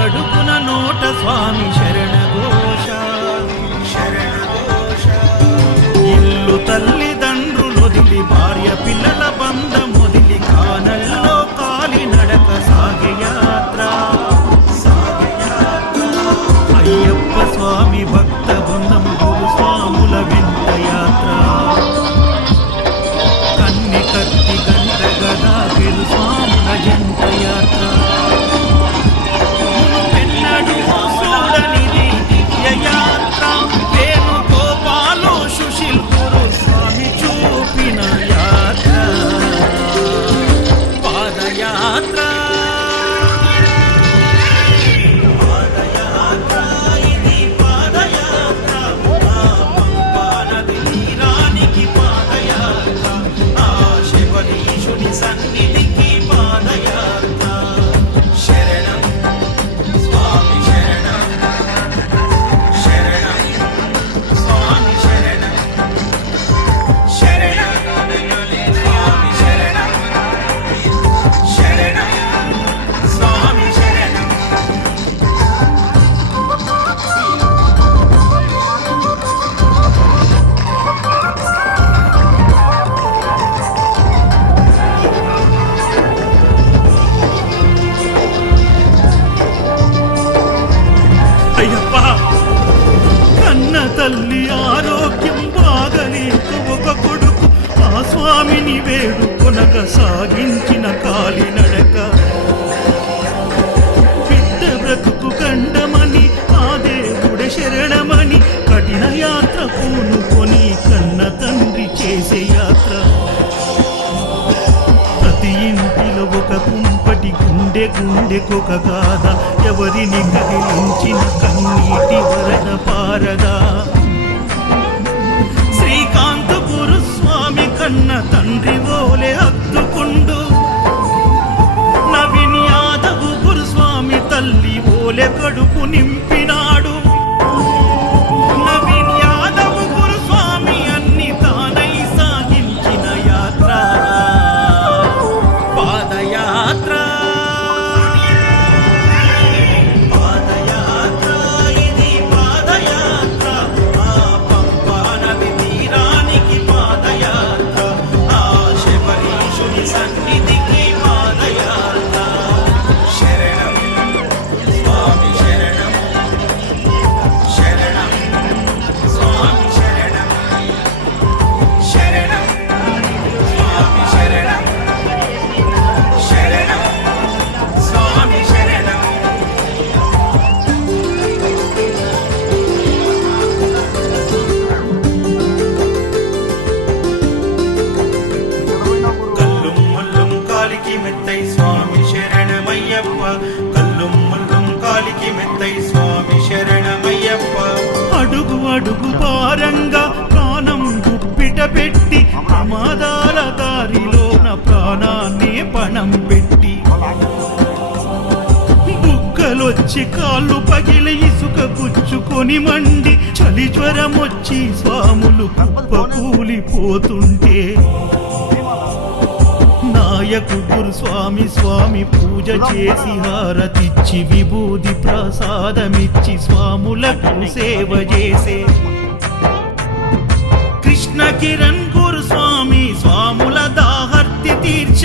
అడుగడుగున నోట స్వామి శరణ ఘోష శరణ ఘోష. ఇల్లు తల్లిదండ్రులొదిలి భార్య పిల్లల బంధమొదిలి కానల్లో కాలి నడక సాగే యాత్ర అయ్యప్ప స్వామి భక్త బృందం గురు స్వాముల వింత యాత్ర. కన్ని కత్తి గంట గదా గురు స్వాముల జంట యాత్ర. పెన్నడు చూడనిది దివ్య యాత్ర. వేణుగోపాలు సుశీల్ గురు స్వామి చూపిన యాత్ర పాదయాత్ర. సన్నిధికి పాదయాత్ర. శరణం స్వామి శరణం శరణం స్వామి శరణం శరణం స్వామి శరణం శరణం స్వామి శరణం. తల్లి ఆరోగ్యం బాగలేక ఒక కొడుకు ఆ స్వామిని వేడుకొనక సాగించిన కాలినడక. బిడ్డ బ్రతుకు గండమని ఆ దేవుడే శరణమని కఠిన యాత్ర పూనుకొని కన్న తండ్రి చేసే యాత్ర. ప్రతి ఇంటిలో ఒక కుంపటి గుండె గుండెకొక గాథ. ఎవరిని కదిలించిన కన్నీటి వరద పారదా. శ్రీకాంత గురుస్వామి కన్న తండ్రి ఓలే హత్తుకుండు. నవీన్ యాదవ్ గురుస్వామి తల్లి ఓలే కడుపు నింపినాడు. నవీన్ యాదవ్ గురుస్వామి అన్ని తానై సాగించిన యాత్ర పాదయాత్ర. సన్నిధికి పాదయాత్ర. శరణం స్వామి శరణం శరణం స్వామి శరణం శరణం స్వామి శరణం శరణం స్వామి శరణం. మెత్తై స్వామి శరణమయ్యప్ప. కల్లుం ముల్లుం కాలికి మెత్తై స్వామి శరణమయ్యప్ప. అడుగు అడుగు భారంగా ప్రాణం గుప్పిట పెట్టి ప్రమాదాల దారిలోన ప్రాణాన్ని పణం పెట్టి బుగ్గలొచ్చి కాళ్ళు పగిలి ఇసుక గుచ్చుకొని మండి చలి జ్వరం వచ్చి స్వాములు కుప్ప కూలిపోతుంటే నాయకు గురుస్వామి స్వామి పూజ చేసి హారతిచ్చి విభూది ప్రసాదమిచ్చి స్వాములకు సేవ చేసే కృష్ణ కిరణ్ గురుస్వామి స్వాముల దాహర్తి తీర్చ.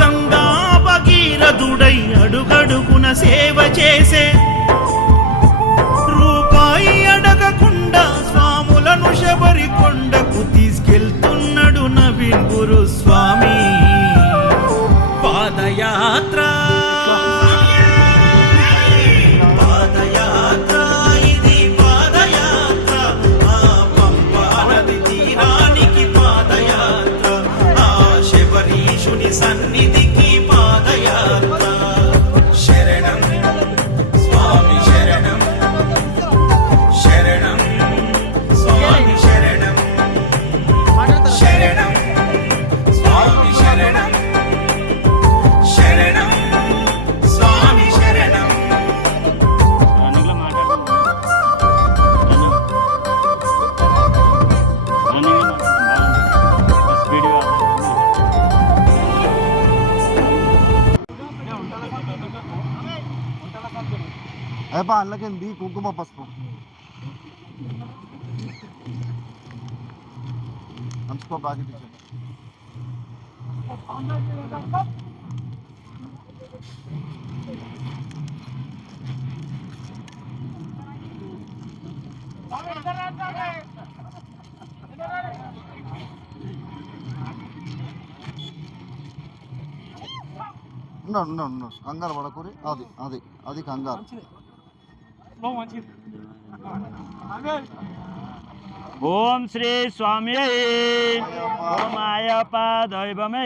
గంగా భగీరథుడై అడుగడుగున సేవ చేసే. రూపాయి అడగకుండా స్వాములను శబరి కొండకు తీసుకెళ్తున్నాడు నవీన్ గురుస్వామి పాదయాత్ర. పాదయాత్ర ఇది పాదయాత్ర. ఆ పంపా నది తీరానికి పాదయాత్ర. ఆ శబరీషుని సన్నిధికి పాదయాత్ర. శరణం స్వామి అల్లకెంది కుంకుమ పసుపు అంచుకో ప్యాకెట్ ఇచ్చాను. ఉన్నాడు కంగారు పడకూరి. అది అది అది కంగారు. ఓం శ్రీ స్వామి ఓం అయ్యప్ప దైవమే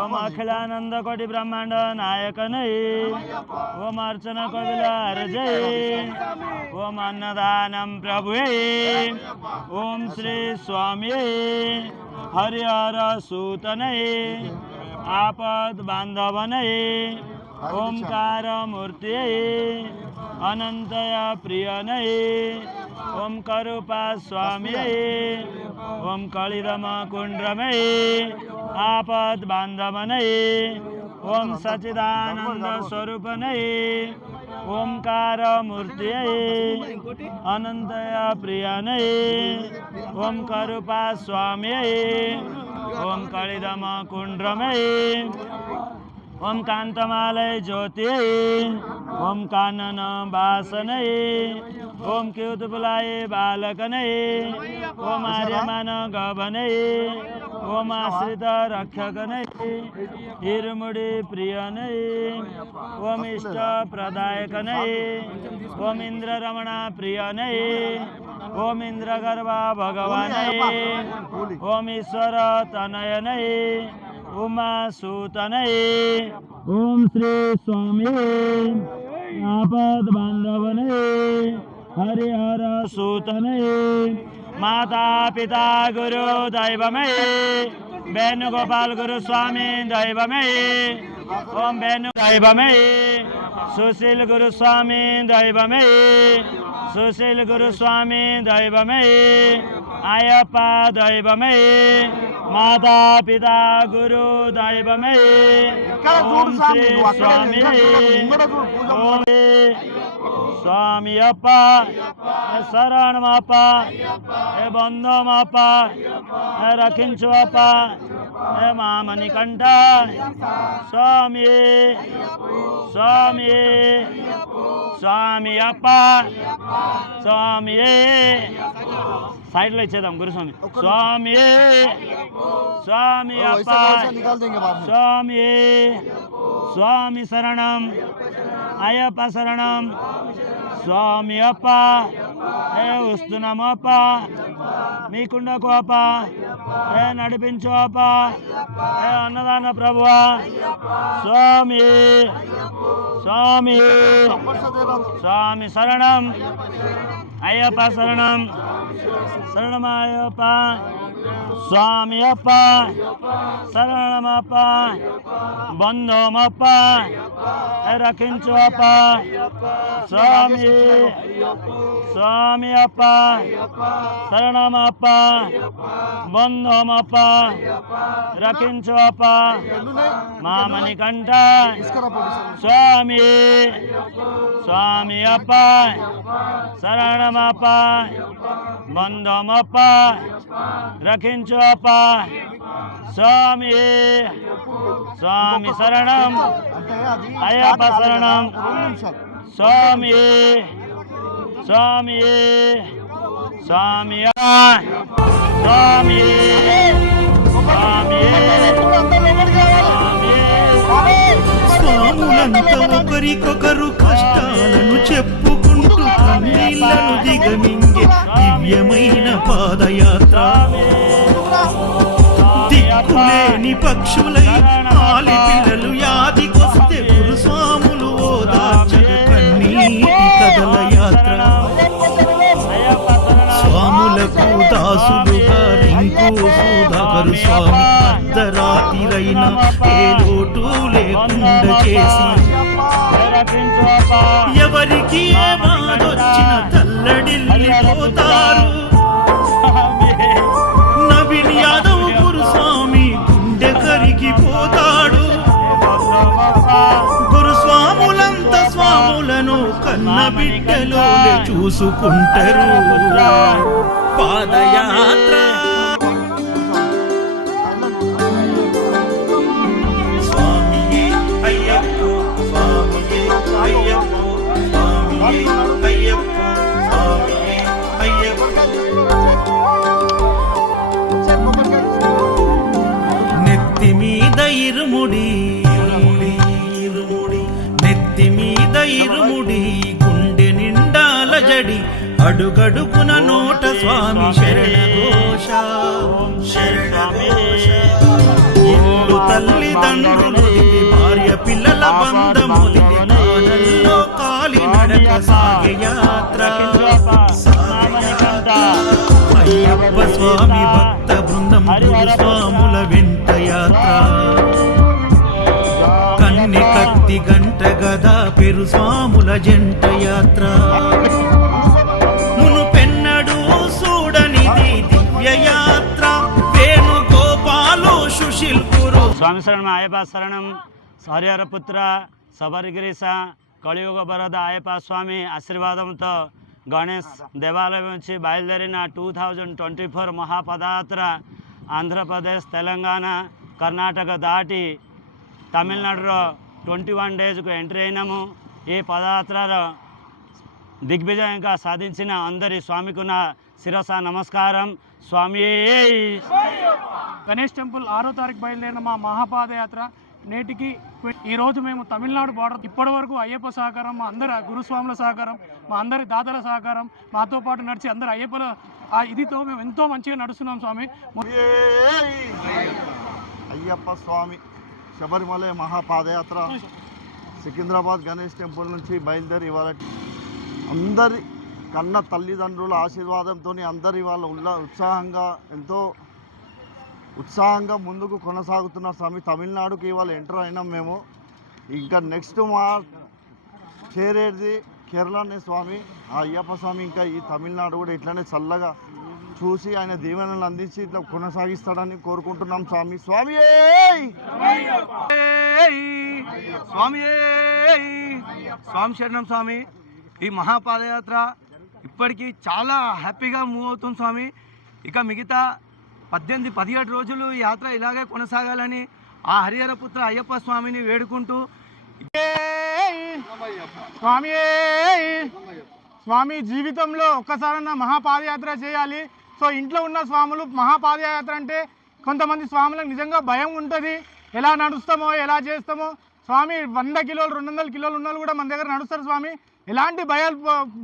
ఓం అఖిలానంద కోటి బ్రహ్మాండ నాయకనే ఓం అర్చన కవిల అరజై ఓం అన్నదానం ప్రభువే ఓం శ్రీ స్వామి హరిహర సూతనే ఆపద్ బాంధవనే ఓంకార మూర్తి అనంతయ ప్రియనై ఓం కరుపా స్వామి ఓం కళిరమ కుండ్రమై ఆపద్ బాంధవనై ఓం సచిదానంద స్వరూపనై ఓంకార మూర్తి అనంతయ ప్రియనై ఓం కరుపా స్వామి ఓం కళిరమ కుండ్రమై ఓం కాంతమాలయ జ్యోతి ఓం కానన వాసనై ఓం క్యూతుపులాయ బాలకనై ఓం ఆర్యమాన గవనై ఓం ఆశ్రిత రక్షకనై ఇరుముడి ప్రియనై ఓం ఇష్ట ప్రదాయకనై ఓం ఇంద్రరమణ ప్రియనై ఓం ఇంద్రగర్భ భగవానై ఓం ఈశ్వర తనయనై ఉమా సూతనై ఓం శ్రీ స్వామి ఆపద్ బాంధవనై హరిహర సూతనై మాతా పితా గురు దైవమై వేణుగోపాల్ గురు స్వామి దైవమై ఓం వేణు దైవమై సుశీల్ గురు స్వామి దైవమై సుశీల్ గురు స్వామి దైవమై అయ్యప్ప దైవమై మాతా పితా గురు దైవమై ఓం శ్రీ స్వామి ఓం స్వామి అప్ప శరణమప్ప బంధమప్ప రక్షించు అప్ప మామని కంట స్వామి స్వామి స్వామి అప్ప స్వామి సైడ్లో ఇచ్చేద్దాం గురుస్వామి స్వామి స్వామి అప్ప స్వామి స్వామి శరణం అయ్యప్ప శరణం స్వామి అప్ప వస్తున్నాము అప్ప మీకుండకు అప్ప నడిపించు అప్ప అన్నదాన ప్రభువా స్వామి స్వామి స్వామి శరణం అయ్యప్ప శరణం శరణమయ్యప్ప స్వామి అప్ప శరణమప్ప బంధమప్ప రక్షించు అప్ప స్వామి స్వామి అప్ప శరణమప్ప బంధమప్ప రక్షించు అప్ప మామని కంట స్వామి స్వామి అప్ప శరణమప్ప బంధమప్ప రక్షించు అప్ప స్వామి స్వామి శరణం అయ్యప్ప శరణం స్వామి స్వామి స్వామి స్వామి స్వాములంతా ఒకరికొకరు కష్టాలను చెప్పుకుంటూ కన్నీళ్లను దిగమింగే దివ్యమైన పాదయాత్ర దిక్కులేని పక్షులై ఆలి పిల్లలు యాదికొస్తే గురుస్వాములు ఓదార్చగ కన్నీటి కదల యాత్ర స్వాములకు దాసులుగా రింకు సుధాకరు స్వామి అర్ధరాత్రిరైన ఏ లోటు లేకుండా చేసి ఎవరికి ఏ బాధొచ్చిన తల్లడిల్లిపోతారు. నవీన్ యాదవ్ గురుస్వామి గుండె కరిగిపోతాడు. గురుస్వాములంత స్వాములను కన్న బిడ్డలోనే చూసుకుంటారు. పాదయాత్ర స్వామియే అయ్యప్పో స్వామియే అయ్యప్పో స్వామియే అయ్యప్పో స్వామియే అయ్యప్పో. నెత్తి మీద ఇరుముడి నెత్తి మీద ఇరుముడి గుండె నిండాల జడి అడుగడుగున నోట స్వామి శరణ ఘోష శరణ ఘోష. ఇల్లు తల్లిదండ్రులు భార్య పిల్లల బంధముదిలి కానల్లో కాలి నడక సాగే యాత్ర. అయ్యప్ప స్వామి భక్త బృందం స్వాముల వెంట యాత్ర. కన్ని కత్తి గంట గదా పెరు స్వాముల జంట యాత్ర. మును పెన్నడు చూడనిది దివ్య యాత్ర. వేణుగోపాలు సుశీల్ గురు. స్వామి శరణం అయ్యప్ప శరణం. హరిహరపుత్ర శబరిగిరీశ కలియుగ వరద అయ్యప్ప స్వామి ఆశీర్వాదంతో గణేష్ దేవాలయం నుంచి బయలుదేరిన 2024 మహాపదయాత్ర ఆంధ్రప్రదేశ్, తెలంగాణ, కర్ణాటక దాటి తమిళనాడులో 21 డేస్కు ఎంట్రీ అయినాము. ఈ పదయాత్రలో దిగ్విజయంగా సాధించిన అందరి స్వామికున్న శిరస నమస్కారం. స్వామి గణేష్ టెంపుల్ 6వ తారీఖు బయలుదేరిన మా మహాపాదయాత్ర నేటికి ఈరోజు మేము తమిళనాడు బార్డర్ ఇప్పటి వరకు అయ్యప్ప సహకారం, మా అందరి గురుస్వాముల సహకారం, మా అందరి దాతల సహకారం, మాతో పాటు నడిచి అందరు అయ్యప్పల ఇదితో మేము ఎంతో మంచిగా నడుస్తున్నాం స్వామి. అయ్యప్ప స్వామి శబరిమల మహాపాదయాత్ర సికింద్రాబాద్ గణేష్ టెంపుల్ నుంచి బయలుదేరి ఇవాళ అందరి కన్న తల్లిదండ్రుల ఆశీర్వాదంతో అందరి వాళ్ళ ఎంతో ఉత్సాహంగా ముందుకు కొనసాగుతున్నారు స్వామి. తమిళనాడుకి ఇవాళ ఎంటర్ అయినాం మేము. ఇంకా నెక్స్ట్ మా చేరేది కేరళనే స్వామి. ఆ అయ్యప్ప స్వామి ఇంకా ఈ తమిళనాడు కూడా ఇట్లానే చల్లగా చూసి ఆయన దీవెనలు అందించి ఇట్లా కొనసాగిస్తాడని కోరుకుంటున్నాం స్వామి. స్వామి స్వామి శరణం స్వామి. ఈ మహాపాదయాత్ర ఇప్పటికీ చాలా హ్యాపీగా మూవ్ అవుతుంది స్వామి. ఇక మిగతా 17 రోజులు ఈ యాత్ర ఇలాగే కొనసాగాలని ఆ హరిహరపుత్ర అయ్యప్ప స్వామిని వేడుకుంటూ స్వామి జీవితంలో ఒక్కసారన్నా మహాపాదయాత్ర చేయాలి. సో ఇంట్లో ఉన్న స్వాములు మహాపాదయాత్ర అంటే కొంతమంది స్వాములకు నిజంగా భయం ఉంటుంది. ఎలా నడుస్తామో ఎలా చేస్తామో. స్వామి 100 కిలోలు 200 కిలోలు ఉన్న వాళ్ళు కూడా మన దగ్గర నడుస్తారు స్వామి. ఎలాంటి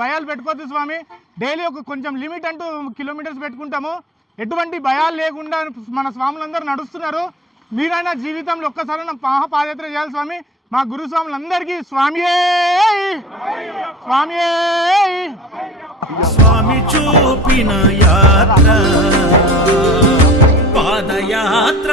భయాలు పెట్టుకోవద్దు స్వామి. డైలీ కొంచెం లిమిట్ అంటూ కిలోమీటర్స్ పెట్టుకుంటాము. ఎటువంటి భయాలు లేకుండా మన స్వాములందరూ నడుస్తున్నారు. మీరైనా జీవితంలో ఒక్కసారి మహాపాదయాత్ర చేయాలి స్వామి. మా గురుస్వాములందరికీ స్వామియే స్వామియే. స్వామి చూపిన యాత్ర పాదయాత్ర.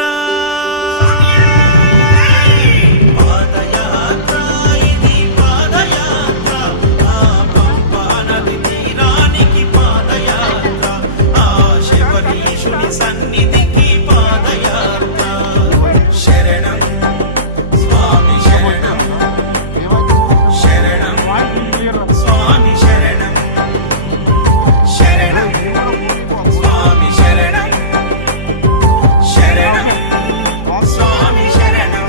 సన్నిధికి పాదయాత్ర. శరణం స్వామి శరణం శరణం స్వామి శరణం శరణం స్వామి శరణం శరణం స్వామి శరణం.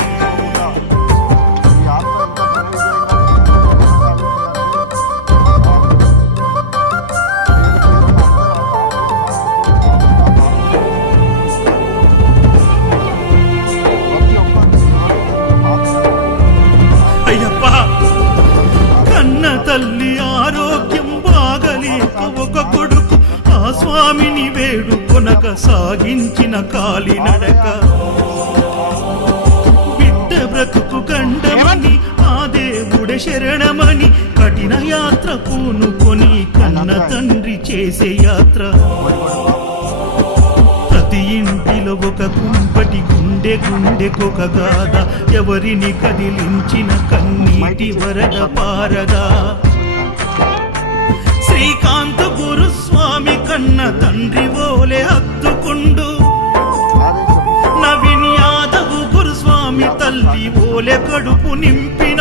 తల్లి ఆరోగ్యం బాగలేక ఒక కొడుకు ఆ స్వామిని వేడుకొనక సాగించిన కాలినడక. బిడ్డ బ్రతుకు గండమని ఆ దేవుడే శరణమని కఠిన యాత్ర పూనుకొని కన్న తండ్రి చేసే యాత్ర. ప్రతి ఇంటిలో ఒక కుంపటి గుండెకొక గాథ. ఎవరిని కదిలించిన కన్నీటి వరద పారదా. శ్రీకాంత్ గురుస్వామి కన్న తండ్రి ఓలే హత్తుకుండు. నవీన్ యాదవ్ గురుస్వామి తల్లి ఓలే కడుపు నింపిన